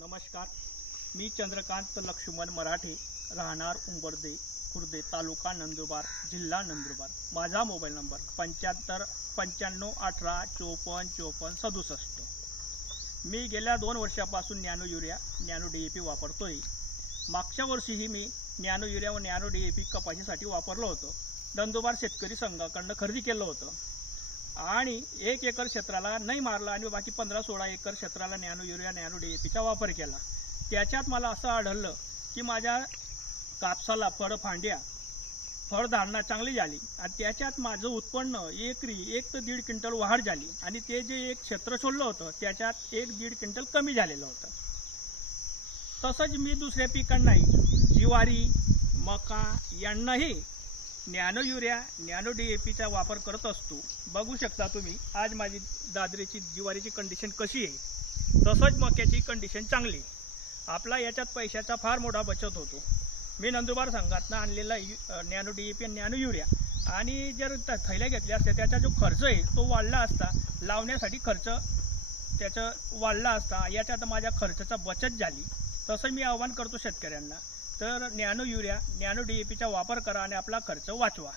नमस्कार, मी चंद्रकांत लक्ष्मण मराठे, राहणार उंबर्दे खुर्द, तालुका नंदुरबार, जिल्हा नंदुरबार। माझा मोबाईल नंबर 75 95 18 54 54 67। मी गेल्या 2 वर्षापासून नॅनो युरिया नॅनो DAP वापरतोय। मागच्या वर्षीही मी नॅनो युरिया व नॅनो DAP कपाशीसाठी वापरलं होतं। नंदुरबार शेतकरी संघाकडून खरेदी केलं होतं आणि 1 एकर क्षेत्राला नाही मारला आणि बाकी 15-16 एकर क्षेत्राला नॅनो युरिया नॅनो DAPचा वापर केला। त्याच्यात मला असं आढळलं की माझ्या कापसाला फळधारणा चांगली झाली आणि त्याच्यात माझं उत्पन्न एकरी 1 ते 1.5 क्विंटल वाढ झाली आणि ते जे एक क्षेत्र सोडलं होतं त्याच्यात 1-1.5 क्विंटल कमी झालेलं होतं। तसंच मी दुसऱ्या पिकांनाही ज्वारी, मका यांनाही नॅनो युरिया नॅनो DAPचा वापर करत असतो। बघू शकता तुम्ही, आज माझी दादरीची ज्वारीची कंडिशन कशी आहे, तसंच मक्याची कंडिशन चांगली। आपला याच्यात पैशाचा फार मोठा बचत होतो। मी नंदुरबार संघातनं आणलेला नॅनो DAP आणि नॅनो युरिया आणि जर थैल्या घेतल्या असत्या त्याचा जो खर्च आहे तो वाढला असता, लावण्यासाठी खर्च त्याचा वाढला असता, याच्यात माझ्या खर्चाचा बचत झाली। तसं मी आवाहन करतो शेतकऱ्यांना, तर नॅनो युरिया नॅनो DAPचा वापर करा आणि आपला खर्च वाचवा।